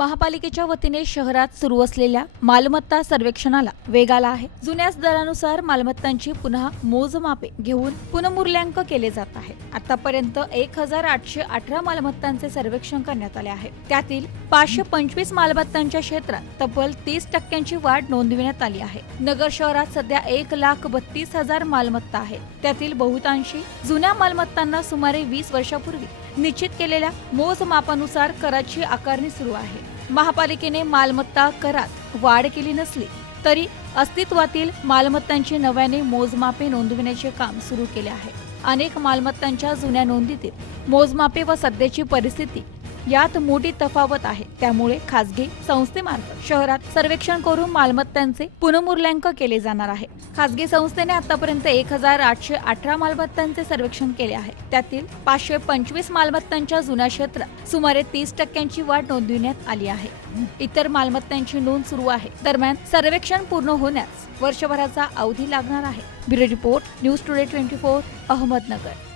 महापालिकेच्या वतीने शहरात सुरू असलेल्या मालमत्ता सर्वेक्षणाला वेग आला आहे। जुन्या दरानुसार मालमत्तांची पुन्हा मोजमापे घेऊन पुनर्मूल्यांकन केले जात आहे। आतापर्यंत 1818 मालमत्तांचे सर्वेक्षण करण्यात आले आहे। त्यातील 525 मालमत्तांच्या क्षेत्रात तब्बल 30% वाढ नोंदविण्यात आली आहे। नगर शहरात सध्या 1,32,000 मालमत्ता आहेत। त्यातील बहुतांशी जुन्या मालमत्तांना सुमारे 20 वर्षापूर्वी निश्चित केलेल्या मोजमापानुसार कराची आकारणी सुरू आहे। महापालिकेने मालमत्ता करात वाढ केली नसली तरी अस्तित्वातील मालमत्तांची नव्याने मोजमापे नोंदविण्याचे काम सुरू केले आहे। अनेक मालमत्तांच्या जुन्या नोंदीतील मोजमापे व सध्याची परिस्थिती यात मोठी तफावत आहे। त्यामुळे खासगी संस्थेमार्फत शहरात सर्वेक्षण करून मालमत्तांचे पुनर्मूल्यांकन केले जाणार आहे। खासगी संस्थेने आतापर्यंत 1,818 मालमत्तांचे सर्वेक्षण केले आहे। त्यातील 525 मालमत्तांच्या जुन्या क्षेत्रात सुमारे 30% वाढ नोंदविण्यात आली आहे। इतर मालमत्तांची नोंद सुरू आहे। दरम्यान सर्वेक्षण पूर्ण होण्यास वर्षभराचा अवधी लागणार आहे। Bureau report, news today 24, Ahmednagar.